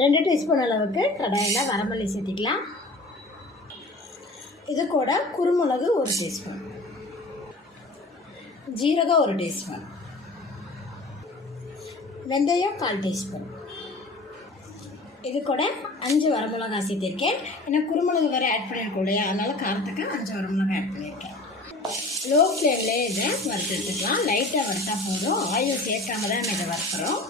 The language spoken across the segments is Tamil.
ரெண்டு டீஸ்பூன் அளவுக்கு கடாயில் வரமல்லி சேர்த்திக்கலாம். இது கூட குருமிளகு ஒரு டீஸ்பூன். ஜீரகம் ஒரு டீஸ்பூன். வெந்தயம் கால் டீஸ்பூன். இது கூட அஞ்சு வரமிளகா சேர்த்திருக்கேன். ஏன்னா குருமிளகு வேறு ஆட் பண்ணியிருக்கோம் இல்லையா? அதனால் காரத்துக்கு அஞ்சு வரமிளகா ஆட் பண்ணியிருக்கேன் லோ ஃப்ளேம்லேயே இதை வறுத்து எடுத்துக்கலாம். லைட்டாக வறுத்தா போதும். ஆயில் சேர்க்காம தான் நம்ம இதை வறுக்கிறோம்.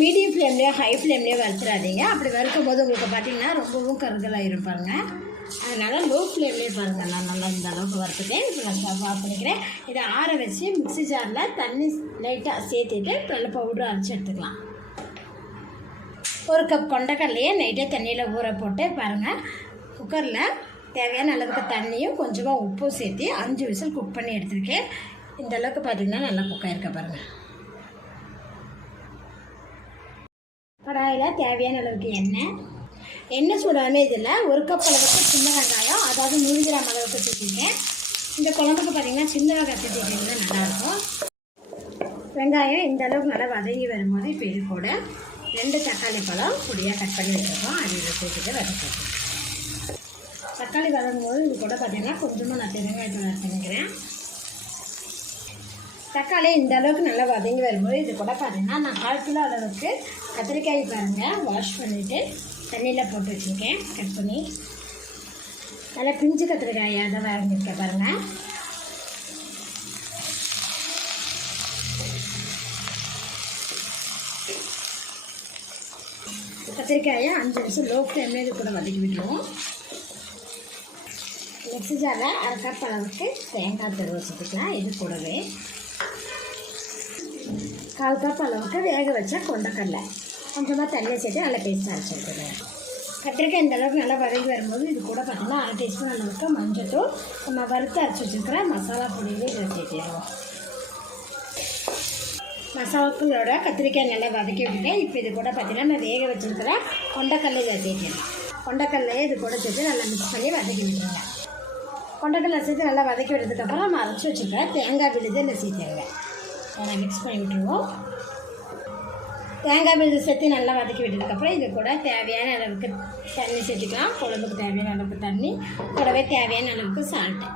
மீடியம் ஃப்ளேம்லேயோ ஹை ஃப்ளேம்லேயோ வறுத்துடாதீங்க அப்படி வறுக்கும் போது உங்களுக்கு பார்த்தீங்கன்னா ரொம்பவும் கருதலாக இருப்பாங்க அதனால் லோ ஃப்ளேம்லேயே பாருங்கள் நான் நல்லா இந்த அளவுக்கு வறுத்துட்டேன். இப்போ நான் ஸ்டவ் ஆஃப் பண்ணிக்கிறேன் இதை ஆற வச்சு மிக்ஸி ஜாரில் தண்ணி லைட்டாக சேர்த்துட்டு நல்ல பவுடர் அரைச்சி எடுத்துக்கலாம். ஒரு கப் கொண்டக்கடலையே நைட்டே தண்ணியில் ஊற போட்டு பாருங்கள் குக்கரில் தேவையான அளவுக்கு தண்ணியும் கொஞ்சமாக உப்பும் சேர்த்து அஞ்சு விசில் குக் பண்ணி எடுத்துருக்கேன். இந்த அளவுக்கு பார்த்தீங்கன்னா நல்லா குக் பாருங்கள் கடாயில் தேவையான அளவுக்கு எண்ணெய். எண்ணெய் சூடாமே இதில் ஒரு கப் அளவுக்கு சின்ன வெங்காயம் அதாவது நூறு கிராம் அளவுக்கு சேர்த்திருக்கேன் இந்த குழம்புக்கு பார்த்தீங்கன்னா சின்ன வெங்காயம் சேர்த்திட்டிங்கன்னா நல்லாயிருக்கும். வெங்காயம் இந்த அளவுக்கு நல்லா வதங்கி வரும்போது இப்போ இது கூட ரெண்டு தக்காளி பழம் பொடியாக கட் பண்ணி வச்சுருக்கோம். அது இதை சேர்த்துட்டு வதக்கிக்கலாம் தக்காளி வதங்கும்போது இது கூட பார்த்தீங்கன்னா கொஞ்சமாக நான் பெருங்காயத்தூள் நான் பண்ணிக்கிறேன். தக்காளி இந்த அளவுக்கு நல்லா வதங்கி வரும்போது இது கூட பார்த்தீங்கன்னா நான் கால் கிலோ அளவுக்கு கத்திரிக்காய் பாருங்கள் வாஷ் பண்ணிவிட்டு தண்ணியில் போட்டு வச்சுருக்கேன். கட் பண்ணி. நல்லா பிஞ்சு கத்திரிக்காயாக தான் வரைஞ்சிருக்கேன் பாருங்கள் கத்திரிக்காயை அஞ்சு நிமிஷம் லோ ஃப்ளேம்லேயே இது கூட வதக்கி விட்டுருவோம். மிக்ஸி ஜாரில் அரை கப் அளவுக்கு தேங்காய் தருவ வச்சுக்கலாம் இது கூடவே கால் கப் அளவுக்கு வேக வச்ச கொண்டக்கடலை கொஞ்சமாக தண்ணியை சேர்த்து நல்லா பேஸ்ட் அரைச்சிருக்கேன் கத்திரிக்காய் இந்த அளவுக்கு நல்லா வதங்கி வரும்போது இது கூட பார்த்தோம்னா அரை டீஸ்பூன் அளவுக்கு மஞ்சத்தூள் நம்ம வறுத்து அரைச்சி வச்சுருக்கிற மசாலா பொடியிலே இதை சேர்த்திடுவோம் மசாலாக்களோட கத்திரிக்காய் நல்லா வதக்கி விட்டுட்டேன் இப்போ இது கூட பார்த்திங்கன்னா நம்ம வேக வச்சுருக்கிற கொண்டக்கடலை இதை சேர்த்திடலாம் இது கூட சேர்த்து நல்லா மிக்ஸ் பண்ணி வதக்கி விட்டுருங்க கொண்டக்கல்லை சேர்த்து நல்லா வதக்கி விட்டதுக்கப்புறம் நம்ம அரைச்சி வச்சுருக்கிற தேங்காய் விழுது இல்லை சேர்த்துருங்க நல்லா மிக்ஸ் பண்ணி விட்டுருவோம். தேங்காய் விழுது சேர்த்து நல்லா வதக்கி விட்டதுக்கப்புறம் இது கூட தேவையான அளவுக்கு தண்ணி சேர்த்துக்கலாம். குழம்புக்கு தேவையான அளவுக்கு தண்ணி கூடவே தேவையான அளவுக்கு சால்ட்டு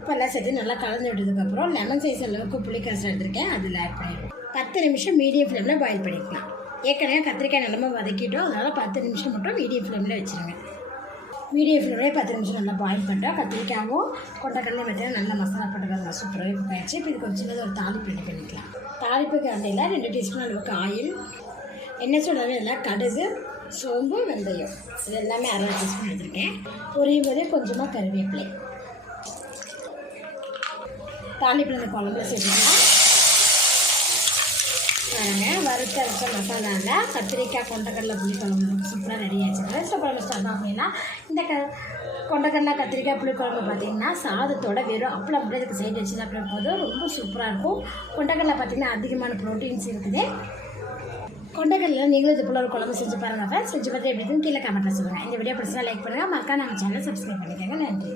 உப்பெல்லாம் சேர்த்து நல்லா கலந்து விட்டதுக்கப்புறம் லெமன் சைஸ் அளவுக்கு புளிக்கரசம் எடுத்துருக்கேன். அதில் ஆட் பண்ணிடுவோம். பத்து நிமிஷம் மீடியம் ஃப்ளேமில் பாயில் பண்ணிக்கலாம். ஏற்கனவே கத்திரிக்காய் நல்லா வதக்கிட்டோம். அதனால் பத்து நிமிஷம் மட்டும் மீடியம் ஃப்ளேமில் வச்சுருங்க. மீடியம் ஃப்ளேம்லேயே பத்து நிமிஷம் நல்லா பாயில் பண்ணிட்டோம் கத்திரிக்காயும் கொண்டக்கடலையும் பார்த்தீங்கன்னா நல்லா மசாலா போட்டு பாருங்க சூப்பராகவே குக் இப்போ இதுக்கு ஒரு சின்னதாக ஒரு தாளிப்பு ரெடி பண்ணிக்கலாம். தாளிப்பு கண்டையில் ரெண்டு டீஸ்பூன் அளவுக்கு ஆயில் எண்ணெய் சூடாவே இல்லை கடுகு சோம்பு வெந்தயம். இது எல்லாமே அரை டீஸ்பூன் எடுத்திருக்கேன். பொரியும் போதே கொஞ்சமாக கருவேப்பிலை. தாளிப்பில் அந்த குழம்புல சேர்த்துக்கலாம். பாருங்க வறுத்து அரைச்ச மசாலாவில் கத்திரிக்காய் கொண்டக்கடலை புளிக்குழம்பு சூப்பராக ரெடி ஆகிடுச்சு ரெஸ்ட் குழம்பு ஸ்டார்ட் அப்படின்னா இந்த க கொண்டக்கடலை கத்திரிக்காய் புளிக்குழம்பு பார்த்தீங்கன்னா சாதத்தோட வெறும் அப்பளம் அப்படியே இதுக்கு சைடு வச்சு அப்படியே போது ரொம்ப சூப்பராக இருக்கும். கொண்டக்கடலை பார்த்தீங்கன்னா அதிகமான ப்ரோட்டீன்ஸ் இருக்குது. கொண்டக்கடலில் நீங்களும் இது போல ஒரு குழம்பு செஞ்சு பாருங்கள் ஃப்ரெண்ட்ஸ் செஞ்சு பார்த்து எப்படி கீழே கமெண்ட்டில் சொல்லுங்கள் இந்த வீடியோ பிடிச்சா லைக் பண்ணுங்கள் மறக்காம நம்ம சேனல் சப்ஸ்கிரைப் பண்ணிக்கோங்க. நன்றி.